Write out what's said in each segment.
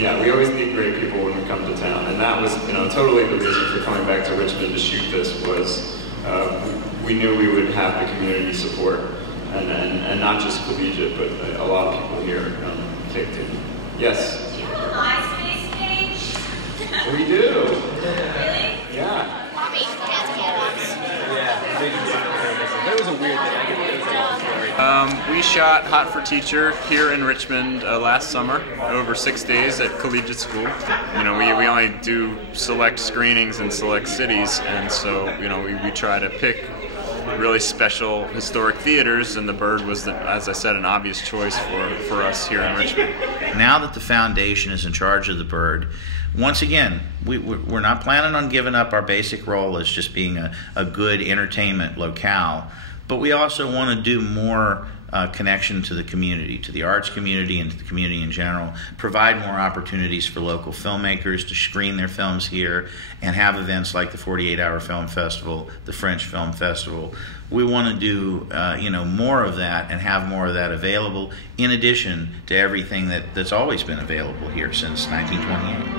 yeah, we always need great people when we come to town, and that was, you know, totally the reason for coming back to Richmond to shoot this was we knew we would have the community support, and not just collegiate, but a lot of people here take to. Yes? Do you have a MySpace page? We do. Really? Yeah. That was a weird thing. We shot Hot for Teacher here in Richmond last summer, over 6 days at collegiate school. You know, we only do select screenings in select cities, and so, you know, we try to pick really special historic theaters, and the Byrd was, as I said, an obvious choice for us here in Richmond. Now that the foundation is in charge of the Byrd, once again, we're not planning on giving up our basic role as just being a good entertainment locale, but we also want to do more connection to the community, to the arts community and to the community in general, provide more opportunities for local filmmakers to screen their films here and have events like the 48-Hour Film Festival, the French Film Festival. We want to do more of that and have more of that available in addition to everything that's always been available here since 1928.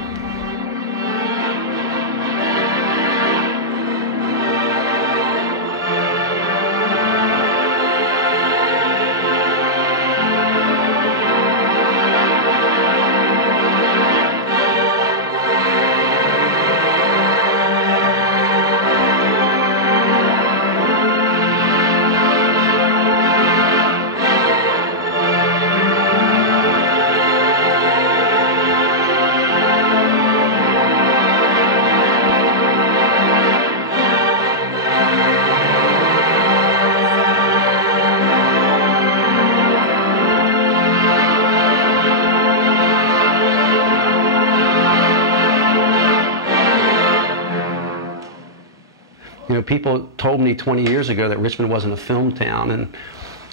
You know, people told me 20 years ago that Richmond wasn't a film town, and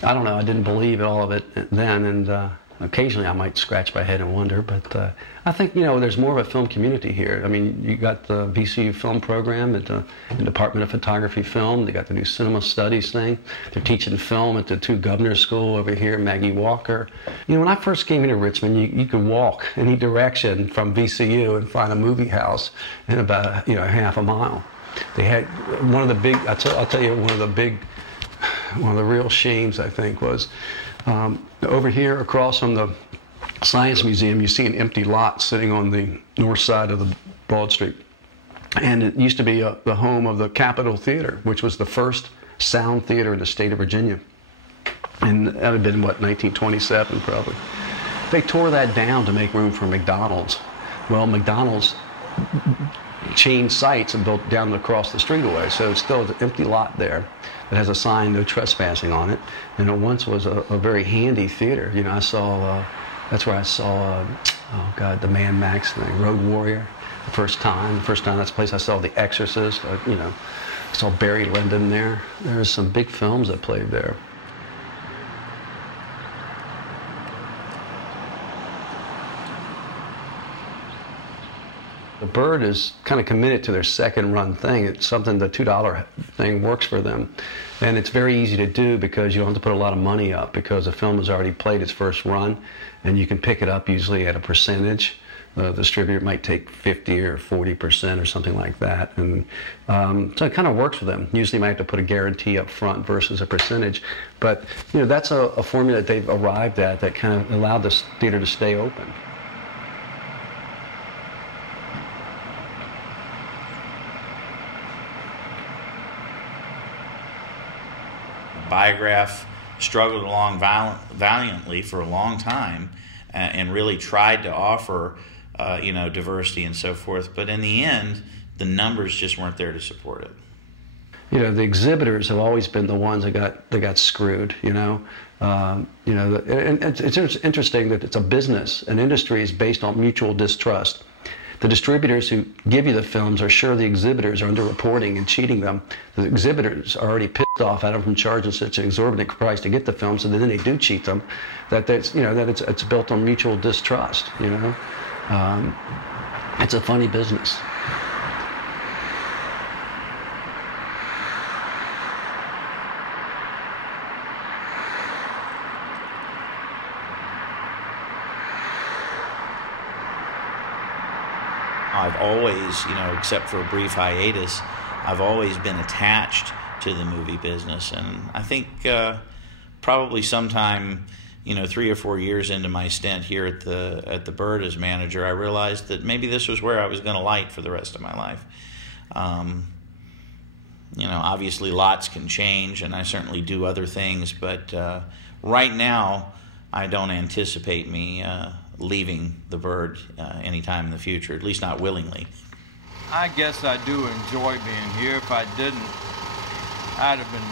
I don't know, I didn't believe all of it then, and occasionally I might scratch my head and wonder, but I think, you know, there's more of a film community here. I mean, you got the VCU film program at the Department of Photography Film. They got the new cinema studies thing. They're teaching film at the two Governor's School over here, Maggie Walker. You know, when I first came into Richmond, you could walk any direction from VCU and find a movie house in about, you know, half a mile. They had one of the big, I'll tell you, one of the real shames, I think, was over here across from the Science Museum, you see an empty lot sitting on the north side of the Broad Street. And it used to be the home of the Capitol Theater, which was the first sound theater in the state of Virginia. And that had been, what, 1927 probably. They tore that down to make room for McDonald's. Well, McDonald's changed sites and built down across the street away, so it's still an empty lot there that has a sign, no trespassing, on it. And it once was a very handy theater. You know, I saw, that's where I saw, oh God, the Man Max thing, Road Warrior, the first time that's the place I saw The Exorcist. You know, I saw Barry Lyndon there. There's some big films that played there. The Byrd is kind of committed to their second run thing. It's something, the $2 thing works for them. And it's very easy to do because you don't have to put a lot of money up, because the film has already played its first run and you can pick it up usually at a percentage. The distributor might take 50 or 40% or something like that. And so it kind of works for them. Usually you might have to put a guarantee up front versus a percentage. But you know, that's a formula that they've arrived at that kind of allowed this theater to stay open. Biograph struggled along valiantly for a long time and really tried to offer diversity and so forth, but in the end the numbers just weren't there to support it. You know, the exhibitors have always been the ones that got screwed, you know. And it's interesting that it's a business. An industry is based on mutual distrust. The distributors who give you the films are sure the exhibitors are underreporting and cheating them. The exhibitors are already pissed off at them from charging such an exorbitant price to get the films, and then they do cheat them. That it's built on mutual distrust. You know, it's a funny business. I've always, you know, except for a brief hiatus, I've always been attached to the movie business. And I think probably sometime, you know, 3 or 4 years into my stint here at the Byrd as manager, I realized that maybe this was where I was going to light for the rest of my life. You know, obviously lots can change, and I certainly do other things, but right now I don't anticipate me leaving the Byrd anytime in the future, at least not willingly. I guess I do enjoy being here. If I didn't, I'd have been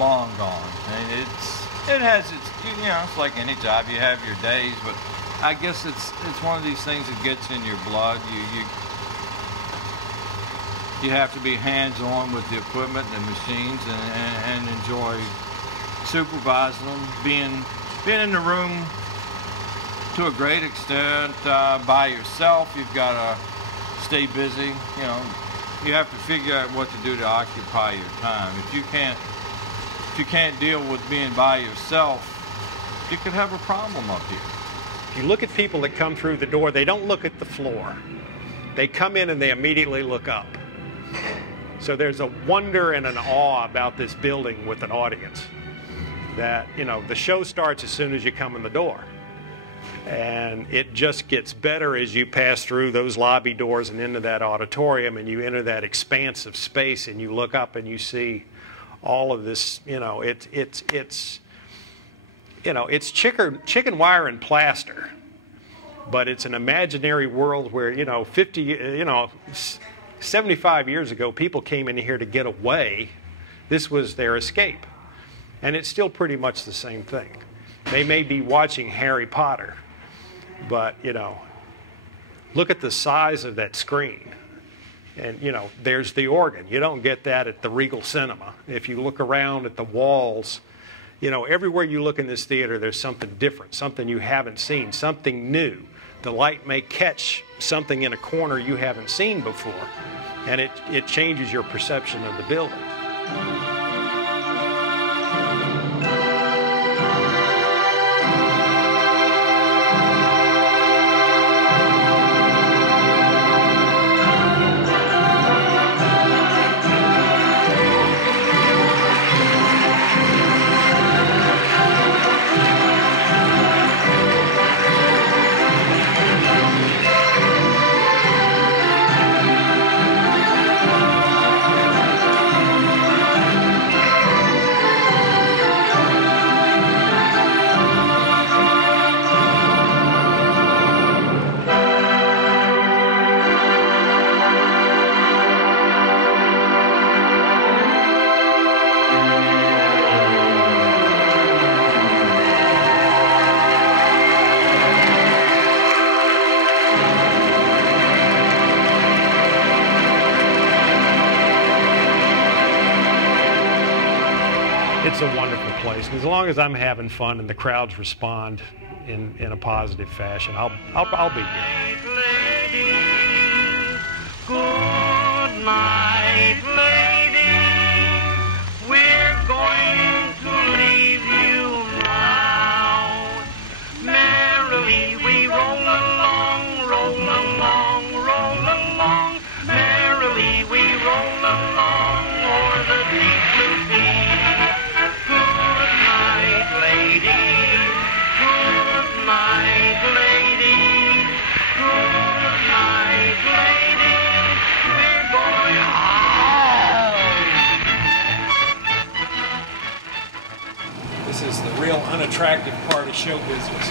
long gone. And it has its, you know, it's like any job. You have your days, but I guess it's one of these things that gets in your blood. You have to be hands-on with the equipment and the machines, and enjoy supervising them, being in the room to a great extent by yourself. You've got to stay busy. You know, you have to figure out what to do to occupy your time. If you can't deal with being by yourself, you could have a problem up here. If you look at people that come through the door, they don't look at the floor. They come in and they immediately look up. So there's a wonder and an awe about this building with an audience that, you know, the show starts as soon as you come in the door. And it just gets better as you pass through those lobby doors and into that auditorium, and you enter that expanse of space, and you look up and you see all of this. You know, it's chicken wire and plaster, but it's an imaginary world where, you know, 75 years ago, people came in here to get away. This was their escape. And it's still pretty much the same thing. They may be watching Harry Potter, but, you know, look at the size of that screen. And, you know, there's the organ. You don't get that at the Regal Cinema. If you look around at the walls, you know, everywhere you look in this theater, there's something different, something you haven't seen, something new. The light may catch something in a corner you haven't seen before, and it changes your perception of the building. It's a wonderful place. As long as I'm having fun and the crowds respond in a positive fashion, I'll be here. Good night, lady. We're going to leave you now. Merrily we roll along, roll along, roll along. Merrily we roll along o'er the deep blue sea. Good night, lady. Good night, lady. Good night, lady. We're going home. This is the real unattractive part of show business.